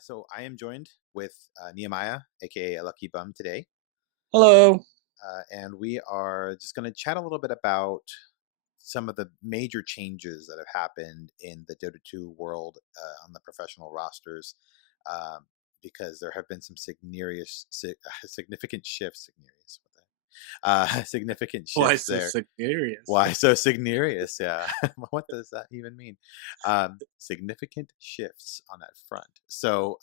So I am joined with Nehemiah, aka ALuckyBum, today, Hello. and we are just going to chat a little bit about some of the major changes that have happened in the Dota 2 world on the professional rosters, um, because there have been some significant shifts. Significant Why shifts so there. serious? Why so significant? Yeah. What does that even mean? Significant shifts on that front. So,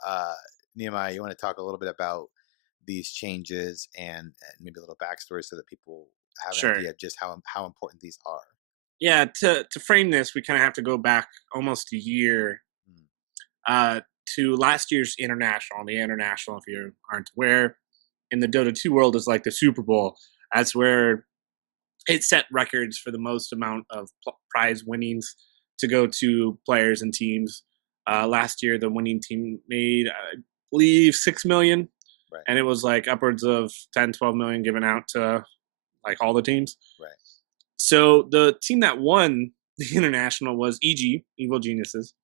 Nehemiah, you want to talk a little bit about these changes and maybe a little backstory so that people have an Sure. idea of just how important these are? Yeah, to frame this, we kind of have to go back almost a year Mm. uh, to last year's international. The international, if you aren't aware, in the Dota 2 world is like the Super Bowl. That's where it set records for the most amount of prize winnings to go to players and teams. Last year, the winning team made, I believe, 6 million, Right, and it was like upwards of 10, 12 million given out to like all the teams. right. So the team that won the international was Evil Geniuses,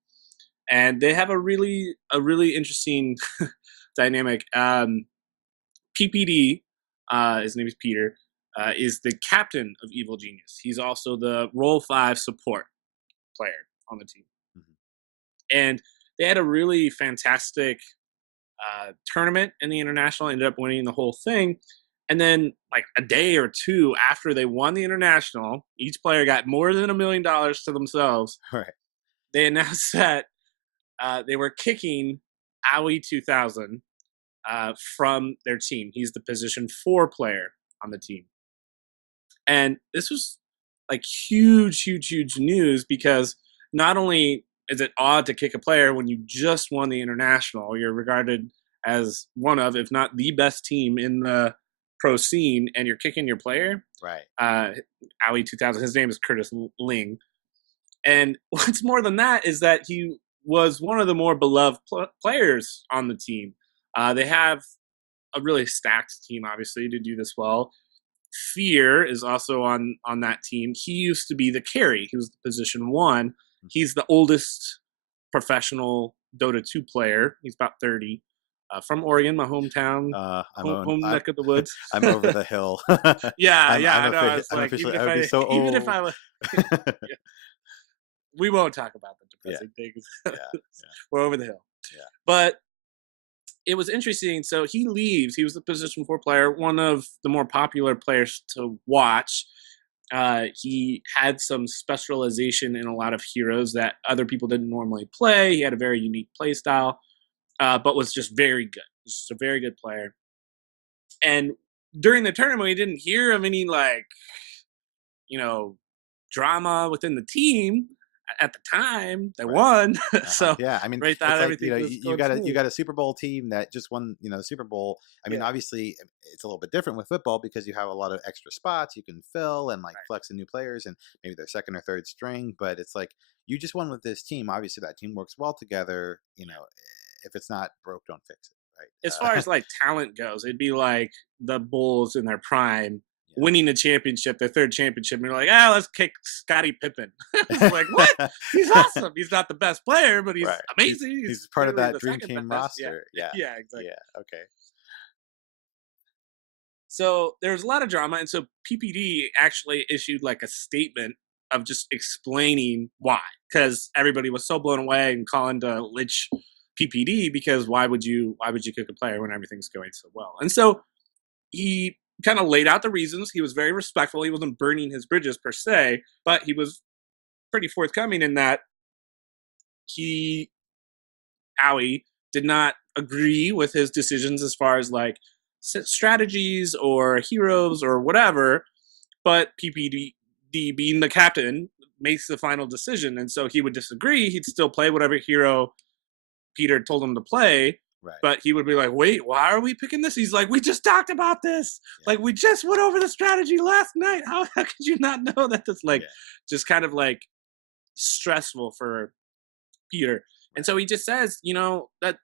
and they have a really interesting dynamic. PPD, his name is Peter, is the captain of Evil Genius. He's also the Role 5 support player on the team, Mhm. and they had a really fantastic tournament in the international. Ended up winning the whole thing. And then, like a day or two after they won the international, each player got more than $1 million to themselves. Right. They announced that they were kicking Owie 2000 from their team. He's the position 4 player on the team. And this was like huge news because not only is it odd to kick a player when you just won the international, you're regarded as one of, if not the best team in the pro scene, and you're kicking your player. Right. Owie 2000, his name is Curtis Ling. And what's more than that is that he was one of the more beloved players on the team. They have a really stacked team, obviously, to do this well. Fear is also on that team. He used to be the carry. He was the position 1. He's the oldest professional Dota 2 player. He's about 30, from Oregon, my hometown, home neck of the woods. I'm over the hill. Yeah, I'm yeah, I'm I know. I officially was I'm like, officially I would be so old. I was, yeah, we won't talk about the Yeah, depressing things. yeah, yeah, We're over the hill. yeah. But it was interesting. So he leaves. He was the position 4 player, one of the more popular players to watch. He had some specialization in a lot of heroes that other people didn't normally play. He had a very unique play style, but was just very good. Just a very good player. And during the tournament, we didn't hear of any you know drama within the team. At the time, they Right. won, Uh-huh. so Yeah, I mean, they it's thought like, everything was going you smooth. got a Super Bowl team that just won, the Super Bowl. I mean, Yeah, obviously, it's a little bit different with football because you have a lot of extra spots you can fill and like right. flex in new players and maybe their second or third string. But it's like you just won with this team. Obviously, that team works well together. If it's not broke, don't fix it. As Right. far as like talent goes, it'd be like the Bulls in their prime Yeah. winning the championship, their third championship, and you're like, let's kick Scottie Pippen. It's like, what? He's awesome. He's not the best player, but he's Right. amazing. He's He's part of clearly that the dream second team best. Yeah, roster. Yeah. yeah, exactly. Yeah. Okay. So there's a lot of drama, and so PPD actually issued like a statement of just explaining why, because everybody was so blown away and calling to lynch PPD because why would you kick a player when everything's going so well? And so he kind of laid out the reasons. He was very respectful. He wasn't burning his bridges per se, but he was pretty forthcoming in that he, Owie, did not agree with his decisions as far as like strategies or heroes or whatever. But PPD being the captain makes the final decision, and so he would disagree. He'd still play whatever hero Peter told him to play, Right. but he would be like, wait, why are we picking this? He's like, we just talked about this. Yeah. Like, we just went over the strategy last night. How could you not know that? That's like Yeah. just kind of like stressful for Peter. And so he just says, that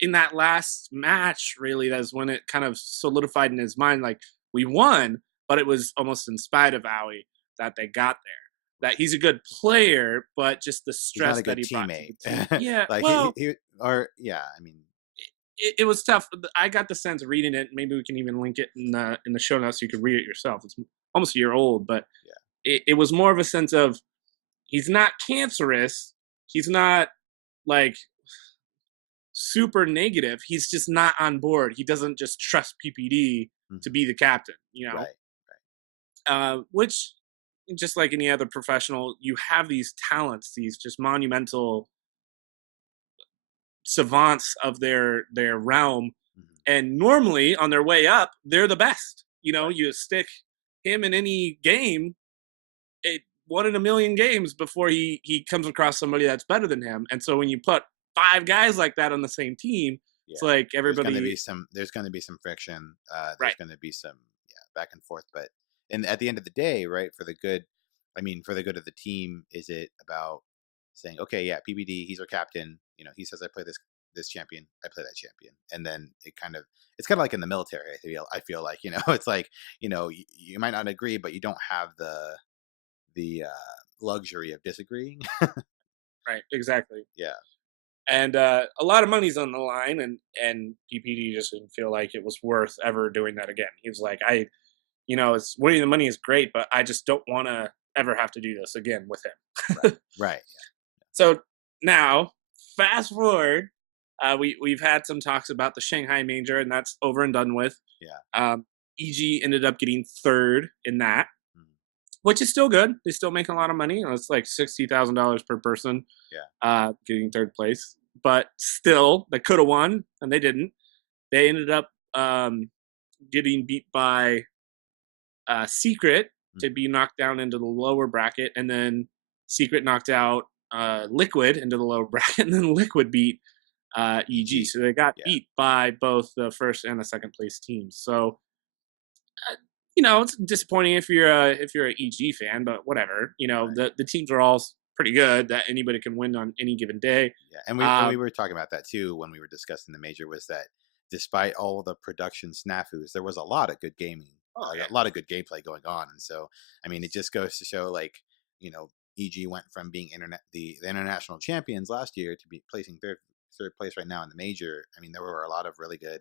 in that last match, really, that's when it kind of solidified in his mind, like, we won, but it was almost in spite of Owie that they got there. that he's a good player, but just the He's not stress a that good he brought to teammate. the team. Yeah, Like well, he or yeah, I mean, it was tough. I got the sense reading it. Maybe we can even link it in the show notes so you could read it yourself. It's almost a year old, but yeah, it was more of a sense of he's not cancerous. He's not like super negative. He's just not on board. He doesn't just trust PPD to mhm, be the captain, right, which just like any other professional, you have these talents, these just monumental savants of their realm, mhm, and normally on their way up, they're the best. right, You stick him in any game, it one in a million games before he comes across somebody that's better than him. And so when you put five guys like that on the same team, yeah. it's like There's going to everybody be some. There's going to be some friction. There's right, going to be some back and forth. But and at the end of the day, right, for the good, I mean, for the good of the team, is it about saying, okay, yeah, PBD, he's our captain. He says I play this champion, I play that champion, and then it's kind of like in the military. I feel like it's like you might not agree, but you don't have the luxury of disagreeing. right, exactly. Yeah, And a lot of money's on the line, and PPD just didn't feel like it was worth ever doing that again. He was like, it's winning the money is great, but I just don't want to ever have to do this again with right, him. right, So now, fast forward, we've had some talks about the Shanghai Major, and that's over and done with. yeah, EG ended up getting third in that, mm, which is still good. They still make a lot of money. It's like $60,000 per person, yeah, getting third place. But still, they could have won, and they didn't. They ended up getting beat by Secret mm, to be knocked down into the lower bracket, and then Secret knocked out Liquid into the lower bracket, and then Liquid beat EG. EG, So they got yeah, beat by both the first and the second place teams. So it's disappointing if you're a EG fan, but whatever. right. The teams are all pretty good that anybody can win on any given day. Yeah, and we Um, were talking about that too when we were discussing the major. Was that despite all the production snafus, there was a lot of good gaming, oh yeah, a lot of good gameplay going on, and so I mean, it just goes to show like EG went from being the international champions last year to be placing third place right now in the major. I mean, there were a lot of really good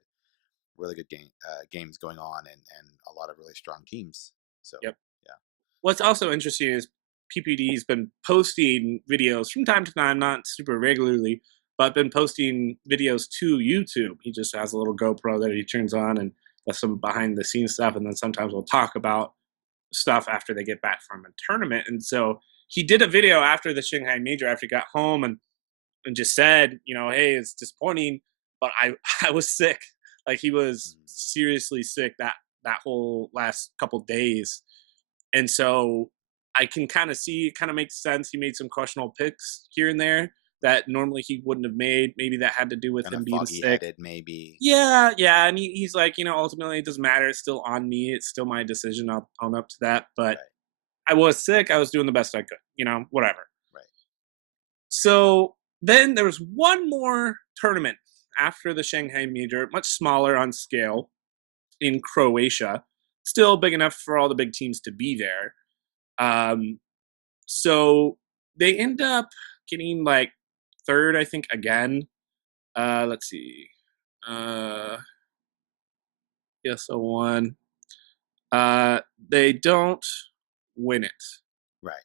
games going on, and a lot of really strong teams. So yep. yeah, What's also interesting is PPD's been posting videos from time to time, not super regularly, but been posting videos to YouTube. He just has a little GoPro that he turns on and does some behind the scenes stuff, and then sometimes we'll talk about stuff after they get back from a tournament. And so he did a video after the Shanghai Major after he got home and just said, hey, it's disappointing, but I I was sick. Like he was mm, seriously sick that whole last couple days, and so I can kind of see it kind of makes sense. He made some questionable picks here and there that normally he wouldn't have made. Maybe that had to do with kind of him being foggy sick. headed, maybe. Yeah, yeah, and he's like, ultimately it doesn't matter. It's still on me. It's still my decision. I'll own up to that. But Right, I was sick. I was doing the best I could. Whatever. right. So then there was one more tournament after the Shanghai Major, much smaller on scale in Croatia, still big enough for all the big teams to be there. Um, so they end up getting like third, I think, again. Let's see. Uh, ESO1. They don't win it. Right.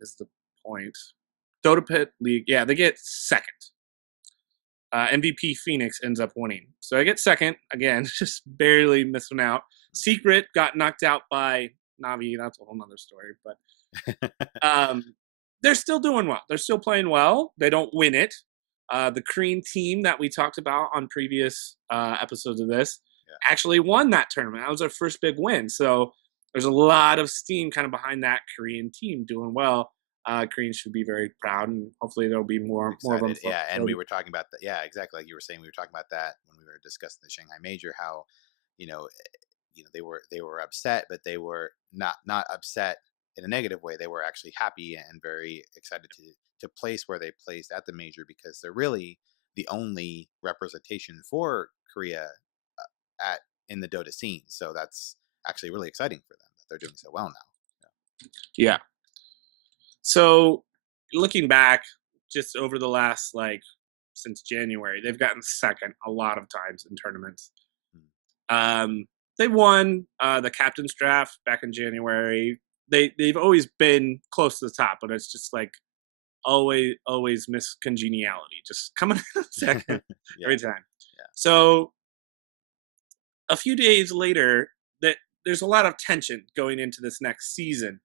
Is the point. Dota Pit League, yeah, they get second. MVP Phoenix ends up winning. So I get second again, just barely missing out. Secret got knocked out by Navi. That's a whole nother story, but um, they're still doing well. They're still playing well. They don't win it. The Korean team that we talked about on previous episodes of this Yeah. actually won that tournament. That was their first big win. So there's a lot of steam kind of behind that Korean team doing well. Koreans should be very proud, and hopefully there'll be more of them. Excited, yeah, and we were talking about that, yeah, exactly, like you were saying, we were talking about that when we were discussing the Shanghai Major, how you know they were upset, but they were not upset in a negative way. They were actually happy and very excited to place where they placed at the major, because they're really the only representation for Korea at in the Dota scene. So that's actually really exciting for them that they're doing so well now. Yeah. So looking back, just over the last since January, they've gotten second a lot of times in tournaments. Mm. Um, they won the captain's draft back in January. They've always been close to the top, but it's just like always miss congeniality, just coming in second Yeah, every time. yeah. So a few days later, that there's a lot of tension going into this next season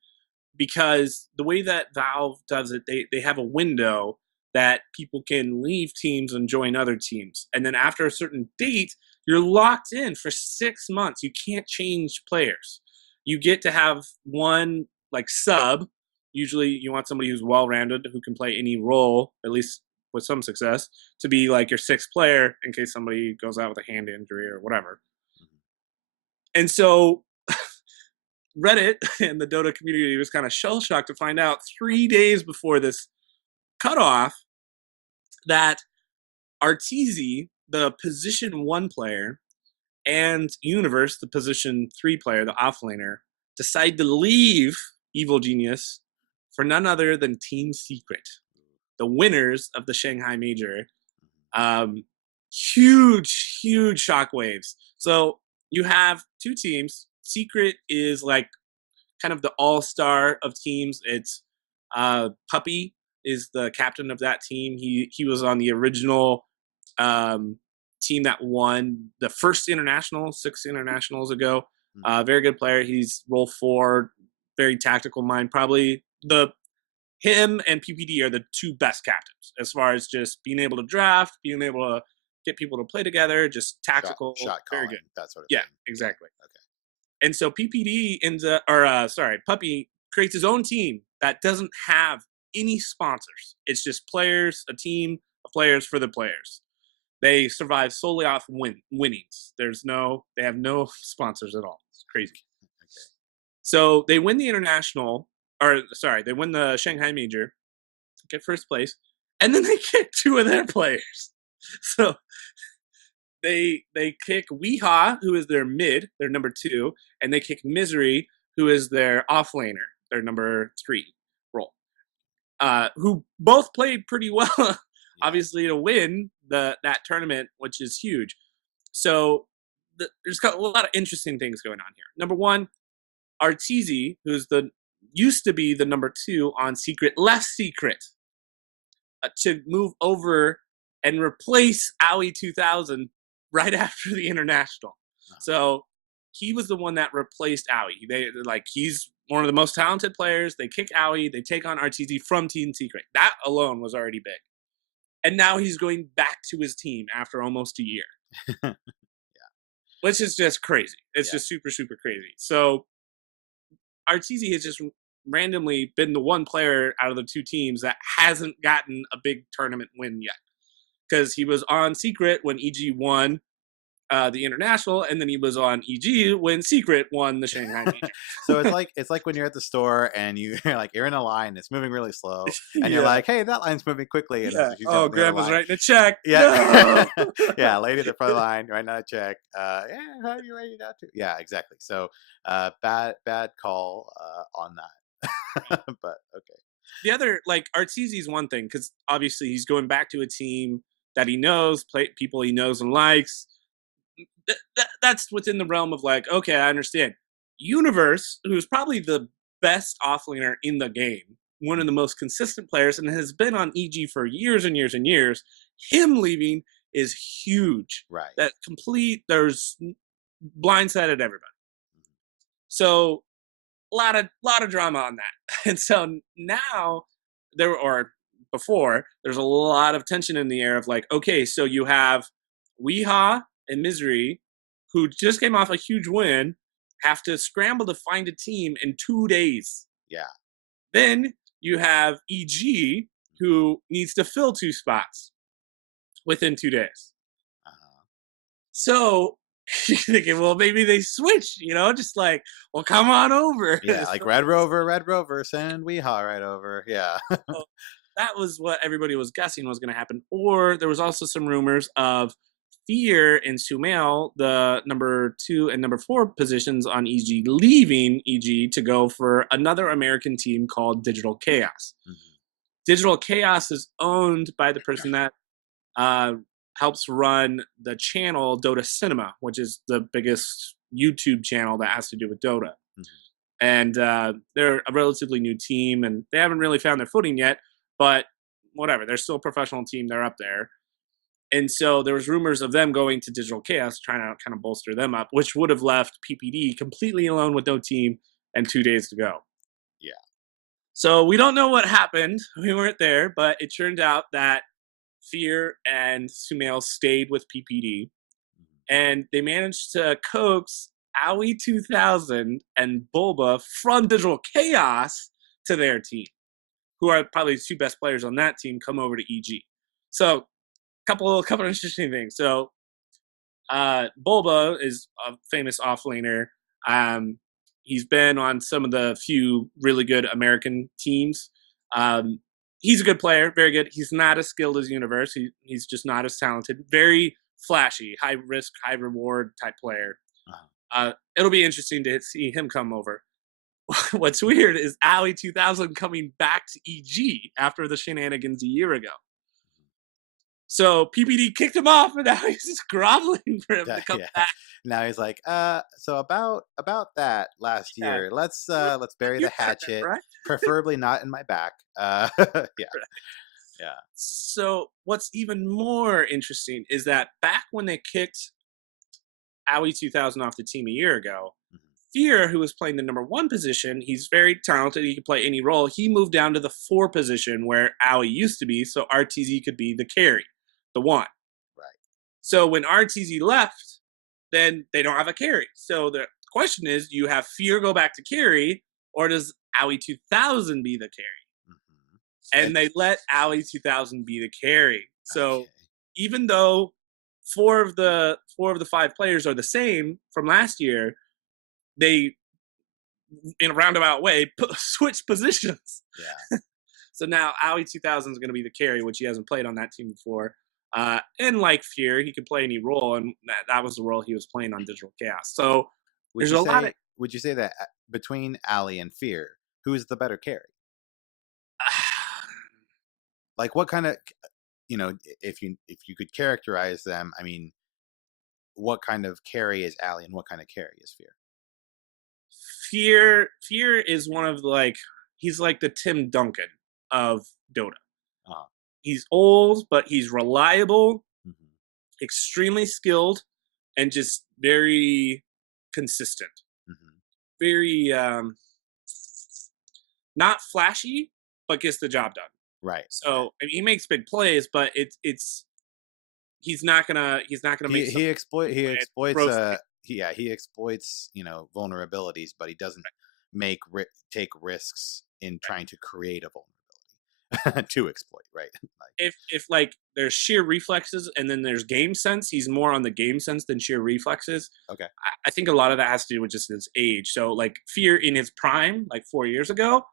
because the way that Valve does it, they have a window that people can leave teams and join other teams. And then after a certain date, you're locked in for 6 months. You can't change players. You get to have one sub. Usually you want somebody who's well rounded who can play any role, at least with some success, to be like your sixth player in case somebody goes out with a hand injury or whatever. Mhm. And so Reddit and the Dota community was kind of shell shocked to find out 3 days before this cutoff that Arteezy, the position one player, and Universe, the position three player, the offlaner, decide to leave Evil Genius for none other than Team Secret, the winners of the Shanghai Major. Um, huge shockwaves. So you have two teams. Secret is like kind of the all-star of teams. It's Puppy is the captain of that team. He was on the original um, team that won the first international 6 internationals ago. Mhm. Very good player. He's role four, very tactical mind. Probably the him and PPD are the two best captains as far as just being able to draft, being able to get people to play together, just tactical, Shot very calling, good. that sort of Yeah, thing. Yeah. exactly. Okay. And so PPD ends up, or sorry, Puppy creates his own team that doesn't have any sponsors. It's just players, a team of players for the players. They survive solely off winnings. They have no sponsors at all. It's crazy. Okay. So they win the international, or sorry, they win the Shanghai Major, get first place, and then they kick two of their players. So they kick Weehaw, who is their mid, their number two, and they kick Misery, who is their offlaner, their number three role. Who both played pretty well, Yeah. obviously, to win that tournament, which is huge. So there's got a lot of interesting things going on here. Number one, Arteezy, who's the used to be the number two on Secret, left Secret to move over and replace Owie 2000 right after the international. Uh-huh. So he was the one that replaced Owie. He's one of the most talented players. They kick Owie, they take on RTZ from Team Secret. That alone was already big. And now he's going back to his team after almost a year, which is just crazy. It's Yeah. just super crazy. So RTZ has just randomly been the one player out of the two teams that hasn't gotten a big tournament win yet. Because he was on Secret when EG won the international, and then he was on EG when Secret won the Shanghai Major. So it's like when you're at the store and you're in a line, it's moving really slow, and you're Yeah, like, "Hey, that line's moving quickly," and yeah. she's Oh, jumping the other Grandma's line. writing a check. Yeah, No. yeah, lady at the front of the line, writing out a check. Yeah, how are you ready now? To? Yeah, exactly. So, bad call on that, but okay. The other Arteezy's one thing because obviously he's going back to a team that he knows, people he knows and likes. That's within the realm of okay, I understand. Universe, who's probably the best offlaner in the game, one of the most consistent players, and has been on EG for years and years and years. Him leaving is huge. Right. There's blindsided everybody. So lot of drama on that. And so now there's a lot of tension in the air of okay, so you have Weehaw and Misery, who just came off a huge win, have to scramble to find a team in 2 days. Yeah. Then you have EG, who needs to fill two spots within 2 days. Uh-huh. So you're thinking, well, maybe they switch, just well, come on over. Yeah, like Red Rover, send Weehaw right over. Yeah. So that was what everybody was guessing was going to happen. Or there was also some rumors of Fear and Sumail, the number 2 and number 4 positions on EG, leaving EG to go for another American team called Digital Chaos. Mhm. Digital Chaos is owned by the person that uh, helps run the channel Dota Cinema, which is the biggest YouTube channel that has to do with Dota. Mhm. And they're a relatively new team, and they haven't really found their footing yet. But whatever, they're still a professional team. They're up there. And so there was rumors of them going to Digital Chaos, trying to kind of bolster them up, which would have left PPD completely alone with no team and 2 days to go. Yeah. So we don't know what happened. We weren't there, but it turned out that Fear and Sumail stayed with PPD, Mhm. and they managed to coax Owie 2000 and Bulba from Digital Chaos to their team, who are probably the 2 best players on that team, come over to EG. So couple of interesting things. So Bulba is a famous offlaner. Um, he's been on some of the few really good American teams. He's a good player, very good. He's not as skilled as Universe. He's just not as talented. Very flashy, high risk, high reward type player. Uh-huh. It'll be interesting to see him come over. What's weird is Ali 2000 coming back to EG after the shenanigans a year ago. So PPD kicked him off, and now he's just groveling for him to come Yeah. back. Now he's like, so about that last Yeah. year, let's bury You the heard that, hatchet, right? preferably not in my back. Yeah, yeah. So what's even more interesting is that back when they kicked Owie 2000 off the team a year ago, Mhm. Fear, who was playing the number 1 position, he's very talented. He can play any role. He moved down to the 4 position where Owie used to be, so RTZ could be the carry, the 1. Right. So when RTZ left, then they don't have a carry. So the question is, do you have Fear go back to carry, or does Owie 2000 be the carry? Mhm. And And they let Owie 2000 be the carry. So okay. even though four of the 5 players are the same from last year, they, in a roundabout way, switch positions. Yeah. So now Owie 2000 is going to be the carry, which he hasn't played on that team before. And like Fear, he can play any role, and that was the role he was playing on Digital Chaos. So Would there's you a lot of say would you say that between Ali and Fear, who's the better carry? Like what kind of if you could characterize them, I mean, what kind of carry is Ali and what kind of carry is Fear? Fear is one of he's like the Tim Duncan of Dota. Uh-huh. He's old, but he's reliable, Mhm. extremely skilled, and just very consistent. Mhm. Very not flashy, but gets the job done. Right. Okay. So I mean, he makes big plays, but it's he's not gonna make some He play and exploits throw something. he exploits, vulnerabilities, but he doesn't take risks in trying to create a vulnerability to exploit, right? Like, If like there's sheer reflexes and then there's game sense, he's more on the game sense than sheer reflexes. okay. I think a lot of that has to do with just his age. So like Fear in his prime, like 4 years ago,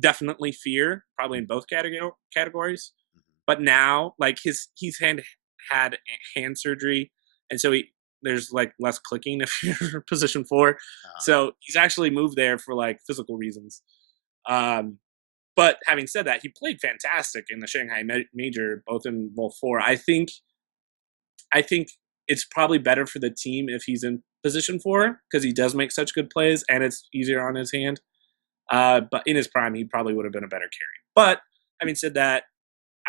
definitely Fear, probably in both categories. Mhm. But now, like he's had hand surgery, and so there's like less clicking if you're position 4. Uh-huh. So he's actually moved there for like physical reasons. Um, but having said that, he played fantastic in the Shanghai Major, both in Role 4. I think it's probably better for the team if he's in position 4 because he does make such good plays and it's easier on his hand. But in his prime, he probably would have been a better carry. But having said that,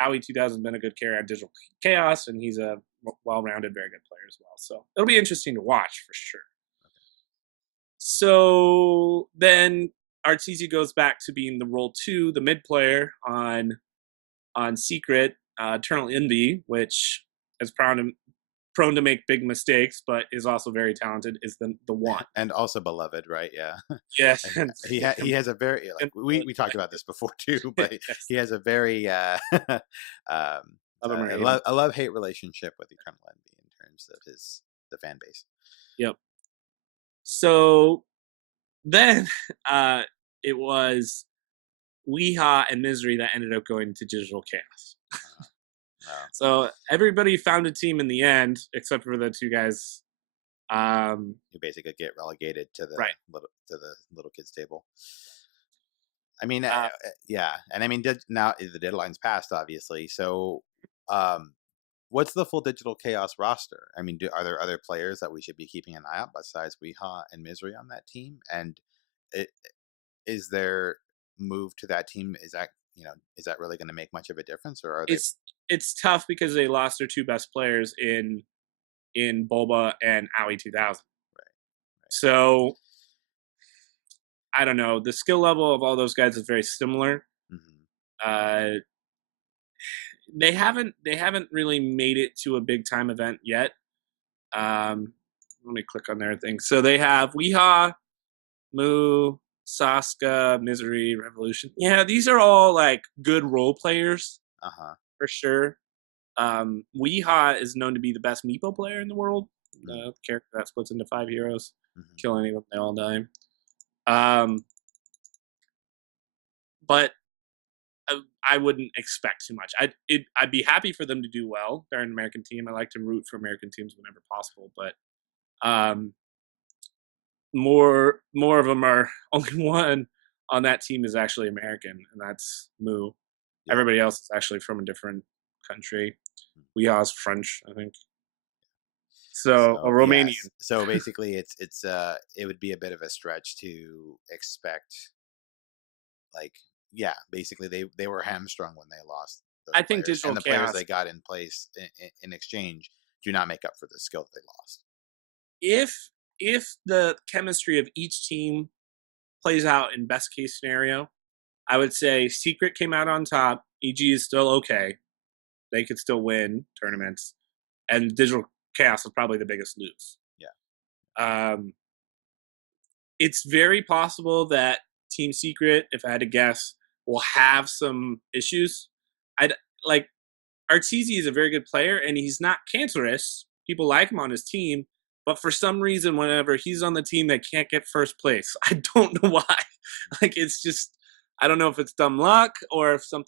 Owie 2000 has been a good carry on Digital Chaos, and he's a well-rounded, very good player as well. So it'll be interesting to watch for sure. So then Arteezy goes back to being the role 2, the mid player on Secret, Eternal Envy, which is prone to make big mistakes, but is also very talented, is the 1. And also beloved, right? Yeah. Yes. He has a very, like, we talked about this before too, but Yes. he has a very Love him or hate him. a love hate relationship with Eternal Envy in terms of the fan base. Yep. So then it was Weehaw and Misery that ended up going to Digital Chaos. Well, So everybody found a team in the end, except for the two guys. you basically get relegated to Right. the little kids table. I mean, Uh, yeah, and I mean, now the deadline's passed, obviously. So, um, what's the full Digital Chaos roster? I mean, are there other players that we should be keeping an eye out besides Weha and Misery on that team? And it, is their move to that team, is that really going to make much of a difference, or are they? it's tough because they lost their two best players in Boba and Owie 2000. Right, So I don't know. The skill level of all those guys is very similar. right. Hmm. Uh, they haven't really made it to a big time event yet. Um, Let me click on their thing. So they have Weehaw, Moo, Saska, Misery, Revolution. Yeah, these are all like good role players Uh huh. for sure. Weehaw is known to be the best Meepo player in the world. Mm-hmm. The character that splits into 5 heroes. Mm-hmm. Kill any of them, they all die. Um, but I wouldn't expect too much. I'd be happy for them to do well. They're an American team. I like to root for American teams whenever possible, but um, more of them are only one on that team is actually American, and that's Moo. Yeah. Everybody else is actually from a different country. We are French, I think. So So or yes. Romanian. So basically, it would be a bit of a stretch to expect, like, yeah, basically they were hamstrung when they lost those I think players, Digital and the players Chaos. they got in place in exchange do not make up for the skill that they lost. If if the chemistry of each team plays out in best case scenario, I would say Secret came out on top. EG is still okay. They could still win tournaments, and Digital Chaos is probably the biggest lose. Yeah. Um, it's very possible that Team Secret, if I had to guess, will have some issues. I'd like Arteezy is a very good player, and he's not cancerous. People like him on his team, but for some reason, whenever he's on the team, they can't get first place. I don't know why. Like it's just, I don't know if it's dumb luck or if some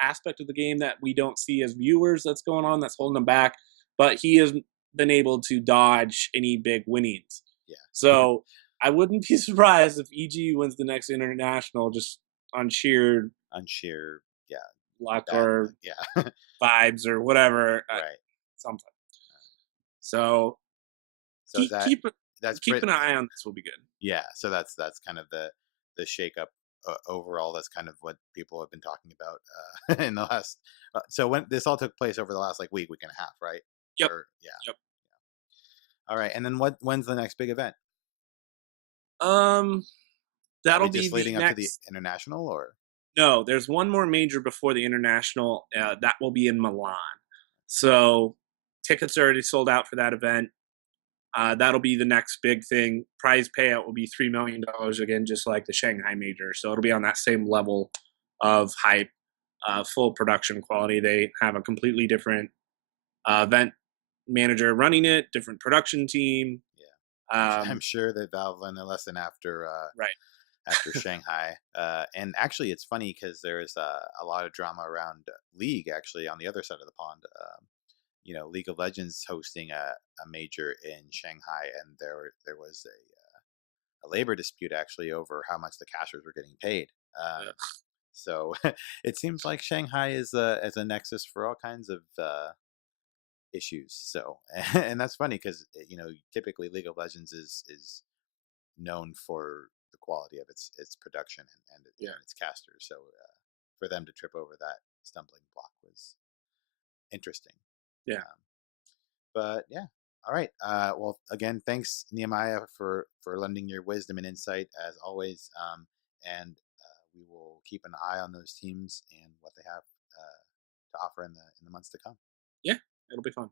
aspect of the game that we don't see as viewers that's going on that's holding him back. But he has been able to dodge any big winnings. Yeah. So I wouldn't be surprised if EG wins the next international just on sheer On sheer, yeah, luck bad luck. or Yeah. vibes or whatever, Right. something. So So keep keep that's keep pretty. an eye on this will be good. Yeah. So that's kind of the shakeup overall. That's kind of what people have been talking about in the last. So when this all took place over the last, like, week and a half, right? Yep. Or yeah. Yep. All right. And then when's the next big event? Um, Are that'll we be just the leading up to the next. international, or? No, there's one more major before the international. That will be in Milan. So tickets are already sold out for that event. That'll be the next big thing. Prize payout will be $3 million again, just like the Shanghai major. So it'll be on that same level of hype, full production quality. They have a completely different event manager running it, different production team. Yeah. I'm Um, sure that Valve learned a lesson right. after Shanghai. And actually, it's funny because there's a lot of drama around League, actually, on the other side of the pond. League of Legends hosting a major in Shanghai, and there was a labor dispute, actually, over how much the casters were getting paid. Uh, So it seems like Shanghai is as a nexus for all kinds of issues. So, and that's funny because typically League of Legends is known for the quality of its production and yeah. its casters. So for them to trip over that stumbling block was interesting. Yeah. Um, but yeah, all right. Well, again, thanks, Nehemiah, for lending your wisdom and insight as always. And we will keep an eye on those teams and what they have to offer in the months to come. Yeah. It'll be fun.